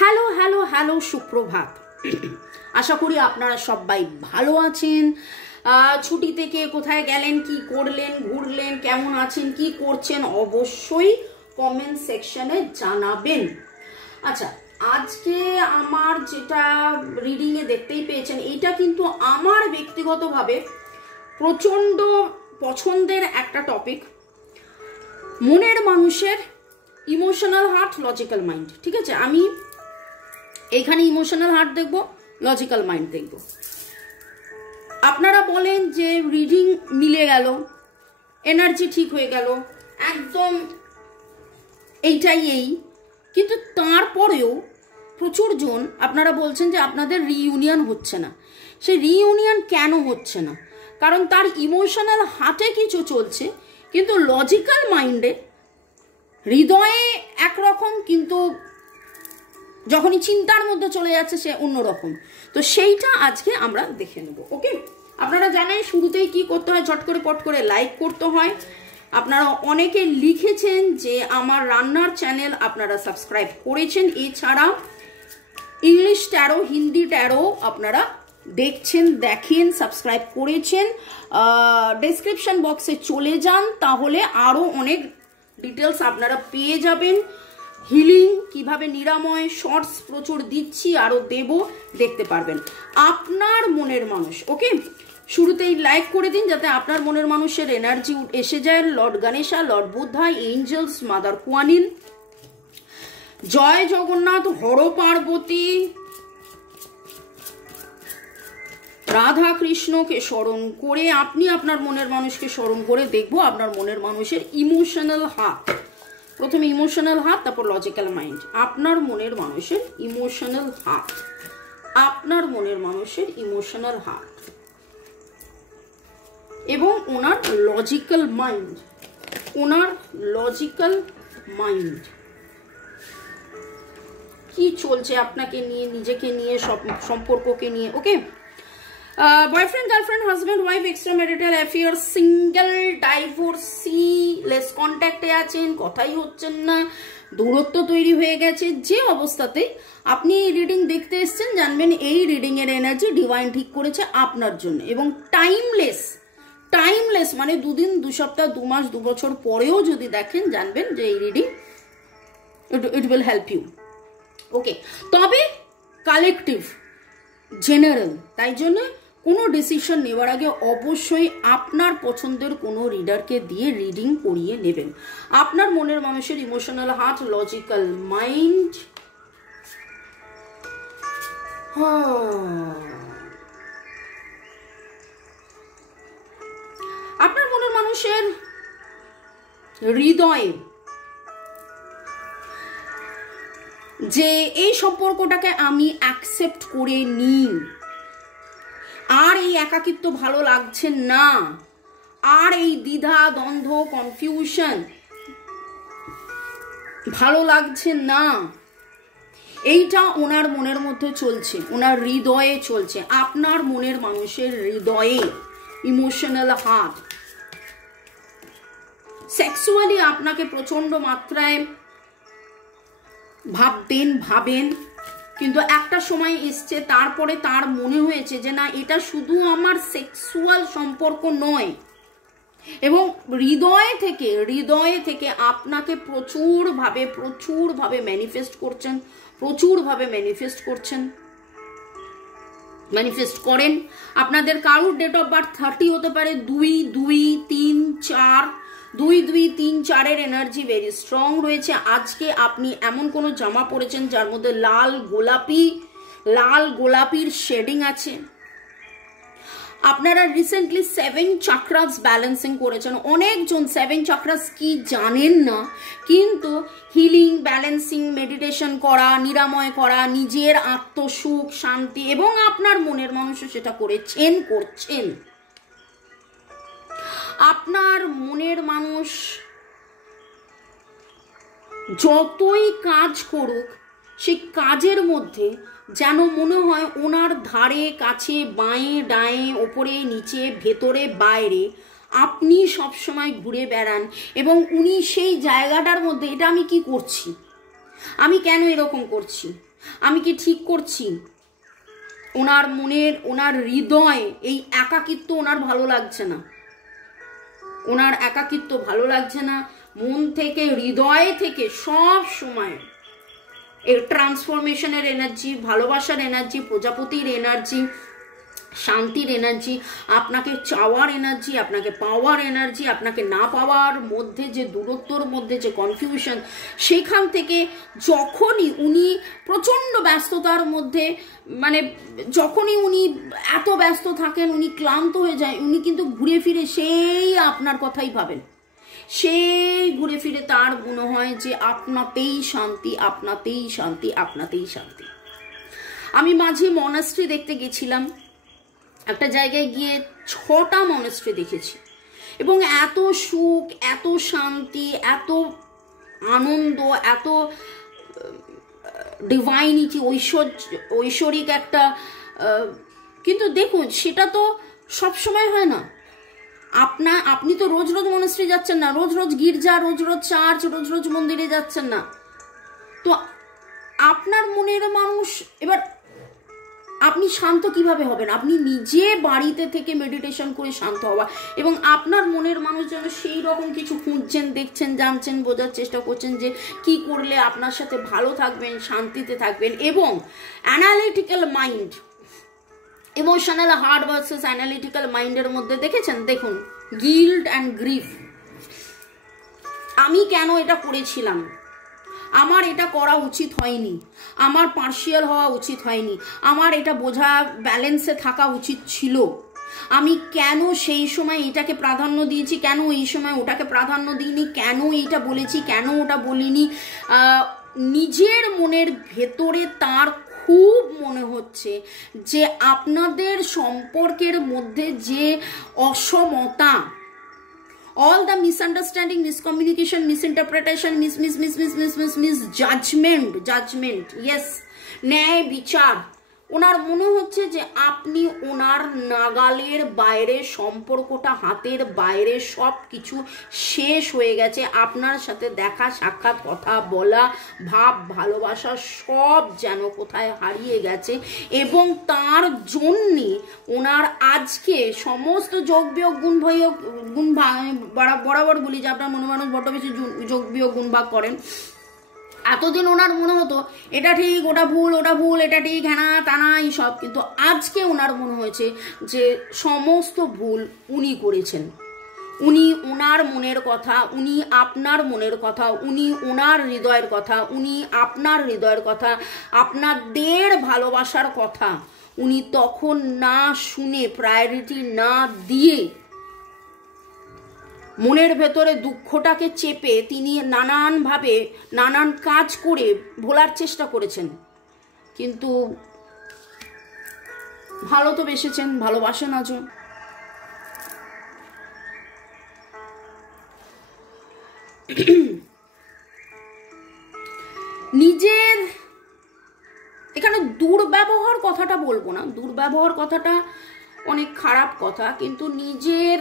Hello hello hello সুপ্রভাত। আশা করি আপনারা সবাই ভালো আছেন। ছুটি থেকে কোথায় গেলেন, কি করলেন, ঘুরলেন, কেমন আছেন, কি করছেন অবশ্যই কমেন্ট সেকশনে জানাবেন। আচ্ছা, আজকে আমার যেটা রিডিংয়ে দেখতেই পেয়েছেন, এইটা কিন্তু আমার ব্যক্তিগতভাবে প্রচণ্ড পছন্দের একটা টপিক। মনের মানুষের ইমোশনাল হার্ট, লজিক্যাল মাইন্ড। ঠিক আছে, আমি এখানে ইমোশনাল হার্ট দেখব, লজিক্যাল মাইন্ড দেখব। আপনারা বলেন যে রিডিং মিলে গেল, এনার্জি ঠিক হয়ে গেল, একদম এইটাই এই, কিন্তু তারপরেও প্রচুর জন আপনারা বলছেন যে আপনাদের রিইউনিয়ন হচ্ছে না। সেই রিইউনিয়ন কেন হচ্ছে না? কারণ তার ইমোশনাল হার্টে কিছু চলছে, কিন্তু লজিক্যাল মাইন্ডে, হৃদয়ে একরকম, কিন্তু যখনই চিন্তার মধ্যে চলে যাচ্ছে সে অন্যরকম। তো সেইটা আজকে আমরা দেখে নেব। ওকে, আপনারা জানেন শুরুতেই কি করতে হয়, ঝট করে পট করে লাইক করতে হয়। আপনারা অনেকে লিখেছেন যে আমার রান্নার চ্যানেল আপনারা সাবস্ক্রাইব করেছেন, এছাড়া ইংলিশ ট্যারো, হিন্দি ট্যারো আপনারা দেখছেন, দেখেন, সাবস্ক্রাইব করেছেন। ডেসক্রিপশন বক্সে চলে যান, তাহলে আরও অনেক ডিটেলস আপনারা পেয়ে যাবেন। হিলিং কিভাবে, নিরাময় শর্টস প্রচুর দিচ্ছি, আরো দেব, দেখতে পারবেন। আপনার মনের মানুষ, ওকে, শুরুতেই লাইক করে দিন যাতে আপনার মনের মানুষের এনার্জি এসে যায়। Lord Ganesha, lord Buddha, angels, mother Kuan Yin, জয় জগন্নাথ, হর পার্বতী, রাধা কৃষ্ণকে স্মরণ করে আপনি আপনার মনের মানুষকে স্মরণ করে দেখবো আপনার মনের মানুষের ইমোশনাল হার্ট। প্রথমে ইমোশনাল হার্ট, তারপর লজিক্যাল মাইন্ড। আপনার মনের মানুষের ইমোশনাল হার্ট, আপনার মনের মানুষের ইমোশনাল হার্ট এবং ওনার লজিক্যাল মাইন্ড, ওনার লজিক্যাল মাইন্ড কি চলছে আপনাকে নিয়ে, নিজেকে নিয়ে, সম্পর্ককে নিয়ে। Okay, boyfriend, girlfriend, husband, wife, extra marital affair, single, divorcee, less কন্ট্যাক্টে আছেন, কথাই হচ্ছেন না, দূরত্ব তৈরি হয়ে গেছে, যে অবস্থাতেই আপনি এই রিডিং দেখতে এসছেন, জানবেন এই রিডিং এর এনার্জি ডিভাইন ঠিক করেছে আপনার জন্য। এবং টাইমলেস, টাইমলেস মানে দুদিন, দু সপ্তাহ, 2 মাস, 2 বছর পরেও যদি দেখেন, জানবেন যে এই reading it will help you. Okay, তবে কালেকটিভ, জেনারেল, তাই জন্য কোনো ডিসিশন নেওয়ার আগে অবশ্যই আপনার পছন্দের কোনো রিডারকে দিয়ে রিডিং করিয়ে নেবেন। আপনার মনের মানুষের ইমোশনাল হার্ট, লজিক্যাল মাইন্ড। আপনার মনের মানুষের হৃদয়ে যে এই সম্পর্কটাকে আমি অ্যাকসেপ্ট করে নিই, আর এই একাকিত্ব ভালো লাগছে না, আর এই দ্বিধা, দ্বন্দ্ব, কনফিউশন ভালো লাগছে না, এইটা ওনার মনের মধ্যে চলছে, ওনার হৃদয়ে চলছে। আপনার মনের মানুষের হৃদয়ে ইমোশনাল হার্ট, সেক্সুয়ালি আপনাকে প্রচন্ড মাত্রায় ভাবেন, কিন্তু একটা সময় এসছে, তারপরে তার মনে হয়েছে যে না, এটা শুধু আমার সেক্সুয়াল সম্পর্ক নয়, এবং হৃদয় থেকে আপনাকে প্রচুরভাবে ম্যানিফেস্ট করেন। আপনাদের কারুর ডেট অফ বার্থ 30 হতে পারে, 2, 2, 3, 4, 2, 2, 3, 4-এর এনার্জি ভেরি স্ট্রং রয়েছে। আজকে আপনি এমন কোনো জামা পরেছেন যার মধ্যে লাল গোলাপির শেডিং আছে। আপনারা রিসেন্টলি 7 চাকরাস ব্যালেন্সিং করেছেন। অনেকজন 7 চাকরাস কি জানেন না, কিন্তু হিলিং, ব্যালেন্সিং, মেডিটেশন করা, নিরাময় করা, নিজের আত্মসুখ, শান্তি, এবং আপনার মনের মানুষও সেটা করছেন। আপনার মনের মানুষ যতই কাজ করুক, সেই কাজের মধ্যে যেন মনে হয় ওনার ধারে কাছে, বাঁয়ে ডায়ে, ওপরে নিচে, ভেতরে বাইরে আপনি সবসময় ঘুরে বেড়ান, এবং উনি সেই জায়গাটার মধ্যে, এটা আমি কি করছি, আমি কেন এরকম করছি, আমি কি ঠিক করছি? ওনার মনের, ওনার হৃদয়, এই একাকিত্ব ওনার ভালো লাগছে না, ওনার একাকিত্ব ভালো লাগছে না। মন থেকে, হৃদয় থেকে সব সময় এই ট্রান্সফরমেশনের এনার্জি, ভালোবাসার এনার্জি, প্রজাপতির এনার্জি, শান্তির এনার্জি, আপনাকে চাওয়ার এনার্জি, আপনাকে পাওয়ার এনার্জি, আপনাকে না পাওয়ার মধ্যে যে দূরত্বর মধ্যে যে কনফিউশন, সেখান থেকে যখনই উনি প্রচণ্ড ব্যস্ততার মধ্যে, মানে যখনই উনি এত ব্যস্ত থাকেন, উনি ক্লান্ত হয়ে যায়, উনি কিন্তু ঘুরে ফিরে সেই আপনার কথাই ভাবেন, সেই ঘুরে ফিরে তার মনে হয় যে আপনাতেই শান্তি, আপনাতেই শান্তি, আপনাতেই শান্তি। আমি মাঝে মনাস্ট্রি দেখতে গেছিলাম, একটা জায়গায় গিয়ে 6টা মনাস্ট্রি দেখেছি, এবং এত সুখ, এত শান্তি, এত আনন্দ, এত ডিভাইনিটি, ঐশ্বরিক একটা, কিন্তু দেখুন সেটা তো সবসময় হয় না। আপনি তো রোজ রোজ মনাস্ট্রি যাচ্ছেন না, রোজ রোজ গির্জা, রোজ রোজ চার্চ, রোজ রোজ মন্দিরে যাচ্ছেন না। তো আপনার মনের মানুষ, এবার আপনি শান্ত কিভাবে হবেন? আপনি নিজে বাড়িতে থেকে মেডিটেশন করে শান্ত হওয়া, এবং আপনার মনের মানুষ যেন সেই রকম কিছু খুঁজছেন, দেখছেন, জানছেন, বোঝার চেষ্টা করছেন যে কি করলে আপনার সাথে ভালো থাকবেন, শান্তিতে থাকবেন। এবং analytical mind, emotional heart versus analytical মাইন্ডের মধ্যে দেখেছেন, দেখুন গিল্ট অ্যান্ড গ্রিফ। আমি কেন এটা করেছিলাম, আমার এটা করা উচিত হয়নি, আমার পার্শিয়াল হওয়া উচিত হয়নি, আমার এটা বোঝা, ব্যালেন্সে থাকা উচিত ছিল, আমি কেন সেই সময় এটাকে প্রাধান্য দিয়েছি, কেন এই সময় ওটাকে প্রাধান্য দিইনি, কেন এইটা বলেছি, কেন ওটা বলিনি। নিজের মনের ভেতরে তার খুব মনে হচ্ছে যে আপনাদের সম্পর্কের মধ্যে যে অসমতা, all the misunderstanding, miscommunication, misinterpretation, judgment, yes, ন্যায় বিচার, ওনার মনে হচ্ছে যে আপনি ওনার নাগালের বাইরে, সম্পর্কটা হাতের বাইরে, সব কিছু শেষ হয়ে গেছে, আপনার সাথে দেখা সাক্ষাৎ, কথা বলা, ভাব, ভালোবাসা সব যেন কোথায় হারিয়ে গেছে। এবং তার জন্যে ওনার আজকে সমস্ত যোগ বিয়োগ গুণ বরাবর বলি যে আপনার মনে মানুষ বড্ড বেশি যোগ বিয়োগ গুণ ভাগ করেন। এতদিন ওনার মনে হতো এটা ঠিক, ওটা ভুল, ওটা ভুল, এটা ঠিক, হ্যানা তানা এইসব, কিন্তু আজকে ওনার মনে হয়েছে যে সমস্ত ভুল উনি করেছেন। উনি ওনার মনের কথা, উনি আপনার মনের কথা, উনি ওনার হৃদয়ের কথা, উনি আপনার হৃদয়ের কথা, আপনাদের ভালোবাসার কথা উনি তখন না শুনে, প্রায়োরিটি না দিয়ে, মনের ভেতরে দুঃখটাকে চেপে তিনি নানানভাবে নানান কাজ করে ভোলার চেষ্টা করেছেন। কিন্তু ভালো তো বেসেছেন, ভালোবাসেন আজও। নিজের, এখানে দুর্ব্যবহার কথাটা বলবো না, দুর্ব্যবহার কথাটা অনেক খারাপ কথা, কিন্তু নিজের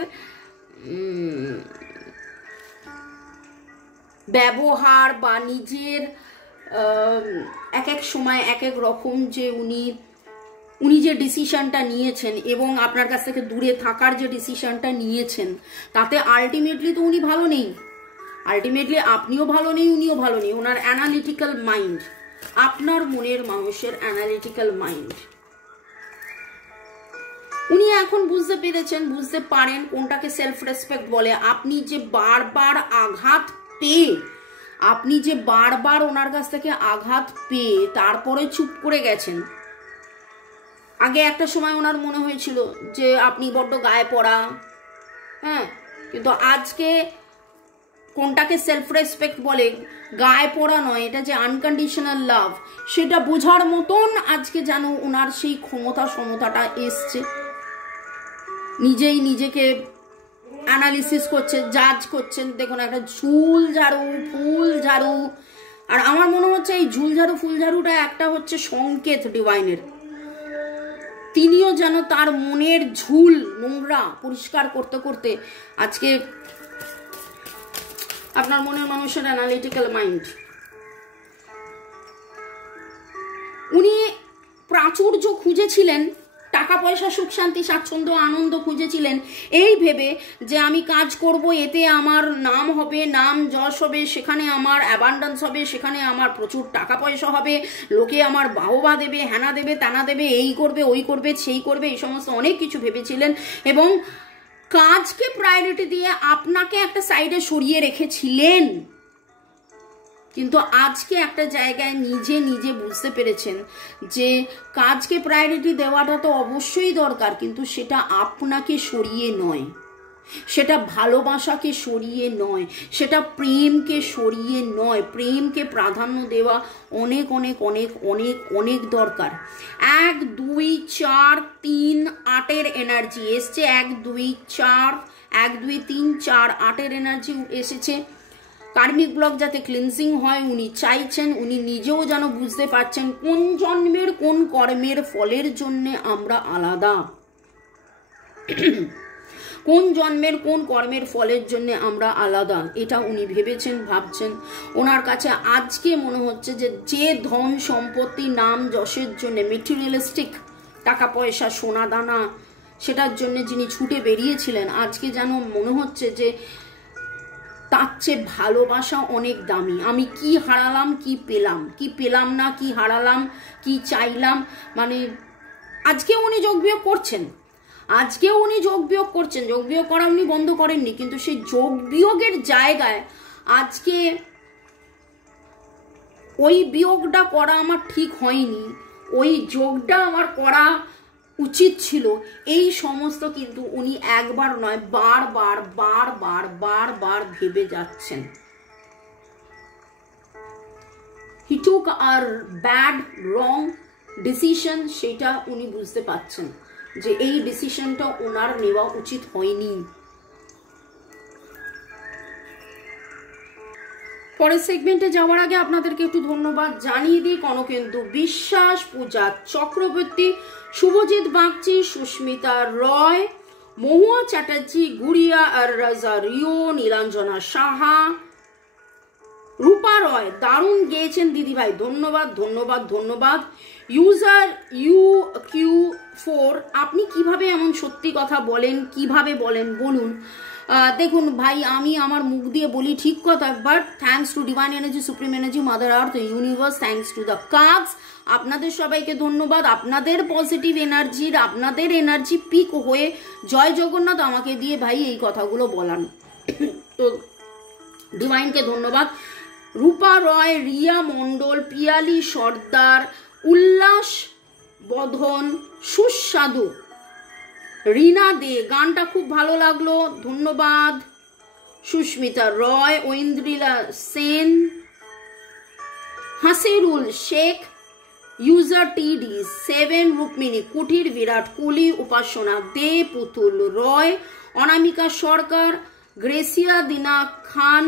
ব্যবহার বা নিজের এক এক সময় এক এক রকম, যে উনি যে ডিসিশনটা নিয়েছেন এবং আপনার কাছ থেকে দূরে থাকার যে ডিসিশনটা নিয়েছেন, তাতে আলটিমেটলি তো উনি ভালো নেই, আলটিমেটলি আপনিও ভালো নেই, উনিও ভালো নেই। ওনার অ্যানালিটিক্যাল মাইন্ড, আপনার মনের মানুষের অ্যানালিটিক্যাল মাইন্ড, উনি এখন বুঝতে পেরেছেন, বুঝতে পারেন কোনটাকে সেলফ রেসপেক্ট বলে। আপনি যে বারবার আঘাত পেয়ে, আপনি যে বারবার ওনার কাছ থেকে আঘাত পেয়ে তারপরে চুপ করে গেছেন। আগে একটা সময় ওনার মনে হয়েছিল যে আপনি বড্ড গায়ে পড়া, হ্যাঁ, কিন্তু আজকে কোনটাকে সেলফ রেসপেক্ট বলে, গায়ে পড়া নয়, এটা যে আনকন্ডিশনাল লাভ, সেটা বোঝার মতন আজকে যেন ওনার সেই সমতাটা এসছে। নিজেই নিজেকে অ্যানালিসিস করছেন, জাজ করছেন। দেখুন, একটা ঝুল ঝাড়ু, ফুল ঝাড়ু, আর আমার মনে হচ্ছে এই ঝুল ঝাড়ু ফুল ঝাড়ুটা একটা হচ্ছে সংকেত ডিভাইনের। তিনিও যেন তার মনের ঝুল নোংরা পরিষ্কার করতে করতে আজকে আপনার মনের মানুষের অ্যানালিটিক্যাল মাইন্ড, উনি প্রাচুর্য খুঁজেছিলেন, টাকা পয়সা, সুখ শান্তি স্বাচ্ছন্দ্য আনন্দ খুঁজেছিলেন এই ভেবে যে আমি কাজ করব, এতে আমার নাম হবে, নাম যশ হবে, সেখানে আমার অ্যাবান্ডেন্স হবে, সেখানে আমার প্রচুর টাকা পয়সা হবে, লোকে আমার বাহবা দেবে, হ্যানা দেবে, তানা দেবে, এই করবে, ওই করবে, সেই করবে, এই সমস্ত অনেক কিছু ভেবেছিলেন এবং কাজকে প্রায়োরিটি দিয়ে আপনাকে একটা সাইডে সরিয়ে রেখেছিলেন। কিন্তু আজকে একটা জায়গায় নিজে নিজে বুঝতে পেরেছেন যে কাজকে প্রায়োরিটি দেওয়াটা তো অবশ্যই দরকার, কিন্তু সেটা আপনাকে সরিয়ে নয়, সেটা ভালোবাসাকে সরিয়ে নয়, সেটা প্রেমকে সরিয়ে নয়। প্রেমকে প্রাধান্য দেওয়া অনেক অনেক অনেক অনেক অনেক দরকার। 1 2 4 3 8-এর এনার্জি এসছে, 1 2 4 1 2 3 4 8-এর এনার্জি এসেছে। কার্মিক ব্লক যাতে ক্লিনজিং হয় উনি চাইছেন, উনি নিজেও যেন বুঝতে পারছেন কোন জন্মের কোন কর্মের ফলের জন্য আমরা আলাদা, কোন জন্মের কোন কর্মের ফলের জন্য আমরা আলাদা, এটা উনি ভেবেছেন, ভাবছেন। ওনার কাছে আজকে মনে হচ্ছে যে যে ধন সম্পত্তি নাম যশের জন্য, মেটেরিয়ালিস্টিক টাকা পয়সা সোনা দানা, সেটার জন্য যিনি ছুটে বেরিয়েছিলেন, আজকে যেন মনে হচ্ছে যে তার চেয়ে ভালোবাসা অনেক দামি। আমি কি হারালাম, কি পেলাম, কি পেলাম না, কি হারালাম, কি চাইলাম, মানে আজকে উনি যোগ বিয়োগ করছেন, আজকেও উনি যোগ বিয়োগ করছেন, যোগ বিয়োগ করা উনি বন্ধ করেননি, কিন্তু সেই যোগ বিয়োগের জায়গায় আজকে ওই বিয়োগটা করা আমার ঠিক হয়নি, ওই যোগটা আমার করা উচিত ছিল, এই সমস্ত কিন্তু উনি একবার নয় বারবার বারবার বারবার ভেবে যাচ্ছেন। হি টুক আর ব্যাড রং ডিসিশন, সেটা উনি বুঝতে পারছেন যে এই ডিসিশনটা ওনার নেওয়া উচিত হয়নি। পরের সেগমেন্টে যাওয়ার আগে আপনাদেরকে একটু ধন্যবাদ জানিয়ে দিই। কনকেন্দু বিশ্বাস, পূজা চক্রবর্তী, শুভজিৎ বাগচি, সুস্মিতা রয়, মহুয়া চ্যাটার্জি, গুড়িয়া আর রাজা রিও, নীলাঞ্জনা সাহা, রূপা রয়, দারুণ গেয়েছেন দিদিভাই, ধন্যবাদ ধন্যবাদ ধন্যবাদ। ইউজার UQ4, আপনি কিভাবে এমন সত্যি কথা বলেন, কিভাবে বলেন বলুন। দেখুন ভাই, আমি আমার মুখ দিয়ে বলি ঠিক কথা, but thanks to divine energy, supreme energy, mother earth, universe, thanks to the cards, আপনাদের সবাইকে ধন্যবাদ। আপনাদের পজিটিভ এনার্জির, আপনাদের এনার্জি পিক হয়ে জয় জগন্নাথ আমাকে দিয়ে ভাই এই কথাগুলো বলান, তো ডিভাইনকে ধন্যবাদ। রূপা রয়, রিয়া মণ্ডল, পিয়ালি সর্দার, উল্লাস বধন, সুস্বাদু, রিনা দে, গানটা খুব ভালো লাগলো, ধন্যবাদ। সুস্মিতা রয়, ঐন্দ্রিলা সেন, হাসিরুল শেখ, ইউজার TD 7, রুক্মিণী কুঠির, বিরাট কোহলি, উপাসনা দে, পুতুল রয়, অনামিকা সরকার, গ্রেসিয়া দিনা খান,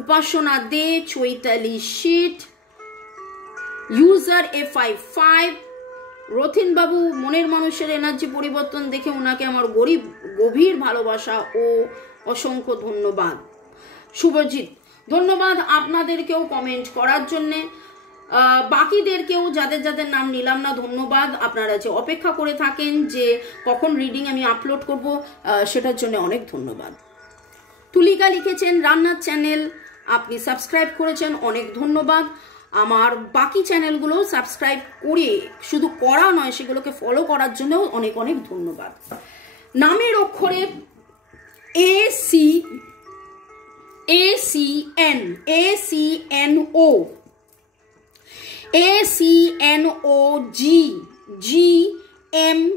উপাসনা দে, চৈতালি শীত, ইউজার A55, রথিন বাবু, মনের মানুষের এনার্জি পরিবর্তন দেখে ওনাকে আমার গভীর ভালোবাসা ও অসংখ্য ধন্যবাদ। শুভজিৎ, ধন্যবাদ আপনাদেরকেও কমেন্ট করার জন্যে, বাকিদেরকেও যাদের যাদের নাম নিলাম না ধন্যবাদ। আপনারা যে অপেক্ষা করে থাকেন যে কখন রিডিং আমি আপলোড করব, সেটার জন্য অনেক ধন্যবাদ। তুলিকা লিখেছেন রান্নার চ্যানেল আপনি সাবস্ক্রাইব করেছেন, অনেক ধন্যবাদ। আমার বাকি চ্যানেলগুলো সাবস্ক্রাইব করে, শুধু করা নয় সেগুলোকে ফলো করার জন্যও অনেক অনেক ধন্যবাদ। নামের অক্ষরে ACN, ACNO, ACNOG, GMTARS,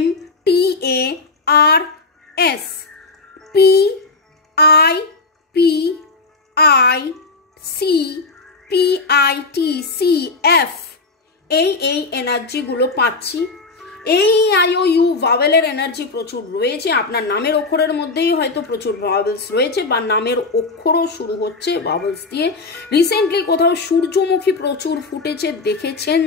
MTARS, PIPICPITCF, এই এনার্জিগুলো পাচ্ছি। এই IOU ভাওয়েলের এনার্জি প্রচুর রয়েছে, আপনার নামের অক্ষরের মধ্যেই হয়তো প্রচুর ভাওয়েলস রয়েছে, বা নামের অক্ষরও শুরু হচ্ছে ভাওয়েলস দিয়ে। রিসেন্টলি কোথাও সূর্যমুখী প্রচুর ফুটেছে দেখেছেন।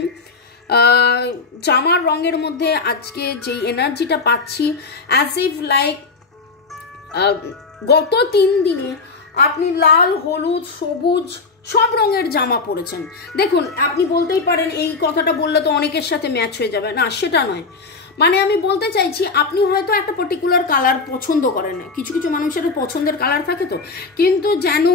জামার রঙের মধ্যে আজকে যেই এনার্জিটা পাচ্ছি, অ্যাজ ইফ লাইক গত 3 দিনে আপনি লাল, হলুদ, সবুজ, সব রঙের জামা পরেছেন। দেখুন, আপনি বলতেই পারেন এই কথাটা বললে তো অনেকের সাথে ম্যাচ হয়ে যাবে, না সেটা নয়। মানে আমি বলতে চাইছি, আপনি হয়তো একটা পার্টিকুলার কালার পছন্দ করেন না, কিছু কিছু মানুষের পছন্দের কালার থাকে তো, কিন্তু যেন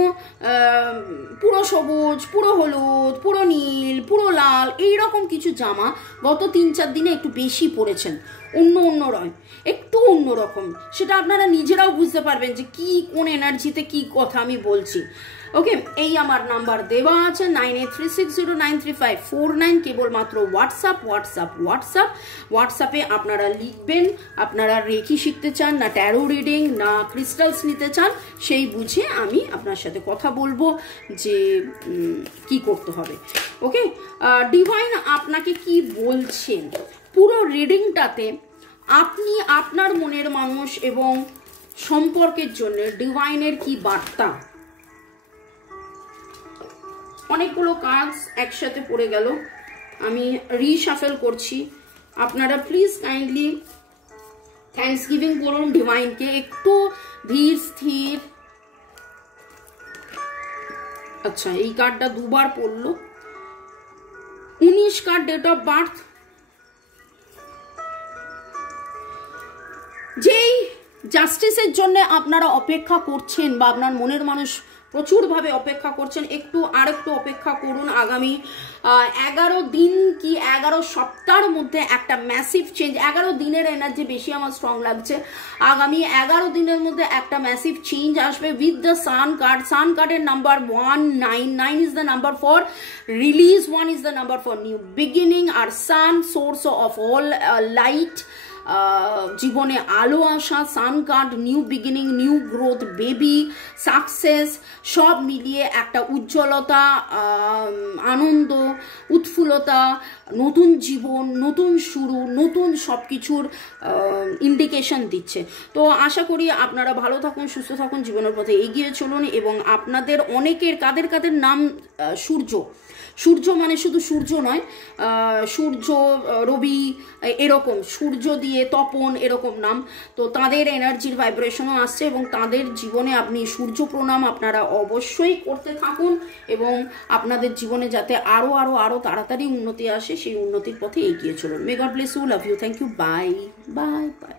পুরো সবুজ, পুরো হলুদ, পুরো নীল, পুরো লাল, এইরকম কিছু জামা গত 3-4 দিনে একটু বেশি পরেছেন, অন্য অন্য রং, একটু অন্যরকম, সেটা আপনারা নিজেরাও বুঝতে পারবেন যে কি কোন এনার্জিতে কি কথা আমি বলছি। ওকে, এই আমার নাম্বার দেওয়া আছে 9836093549, কেবলমাত্র হোয়াটসঅ্যাপে আপনারা লিখবেন আপনারা রেকি শিখতে চান না ট্যারো রিডিং না ক্রিস্টালস নিতে চান, সেই বুঝে আমি আপনার সাথে কথা বলবো যে কি করতে হবে। ওকে, ডিভাইন আপনাকে কি বলছেন পুরো রিডিংটাতে, আপনি আপনার মনের মানুষ এবং সম্পর্কের জন্য ডিভাইনের কি বার্তা। অনেকগুলো কার্ডস একসাথে পড়ে গেল, আমি রিশাফেল করছি। আপনারা প্লিজ কাইন্ডলি থ্যাঙ্কস গিভিং করুন ডিভাইনকে, একটু ধীর স্থির। আচ্ছা, এই কার্ডটা দুবার পড়লো। 19 কার্ড ডেট অফ বার্থ। যেই জাস্টিসের জন্য আপনারা অপেক্ষা করছেন বা আপনার মনের মানুষ প্রচুরভাবে অপেক্ষা করছেন, আরেকটু অপেক্ষা করুন। আগামী 11 দিন কি 11 সপ্তাহের মধ্যে একটা ম্যাসিভ চেঞ্জ, 11 দিনের এনার্জি বেশি আমার স্ট্রং লাগছে, আগামী 11 দিনের মধ্যে একটা ম্যাসিভ চেঞ্জ আসবে উইথ দ্য সান কার্ড। সান কার্ডের number 199 is the number for release, 1 is the number for new beginning, আর sun source of all light, জীবনে আলো আসা, sun card, new beginning, new growth, baby, success, সব মিলিয়ে একটা উজ্জ্বলতা, আনন্দ, উৎফুল্লতা, নতুন জীবন, নতুন শুরু, নতুন সব কিছুর ইন্ডিকেশন দিচ্ছে। তো আশা করি আপনারা ভালো থাকুন, সুস্থ থাকুন, জীবনের পথে এগিয়ে চলুন। এবং আপনাদের অনেকের কাদের নাম সূর্য মানে শুধু সূর্য নয়, সূর্য, রবি, এরকম সূর্য দিয়ে তপন, এরকম নাম, তো তাদের এনার্জির ভাইব্রেশনও আসছে এবং তাদের জীবনে আপনি সূর্য প্রণাম আপনারা অবশ্যই করতে থাকুন এবং আপনাদের জীবনে যাতে আরো তাড়াতাড়ি উন্নতি আসে, সেই উন্নতির পথে এগিয়ে চলুন। May God bless you, love you, thank you, bye bye by.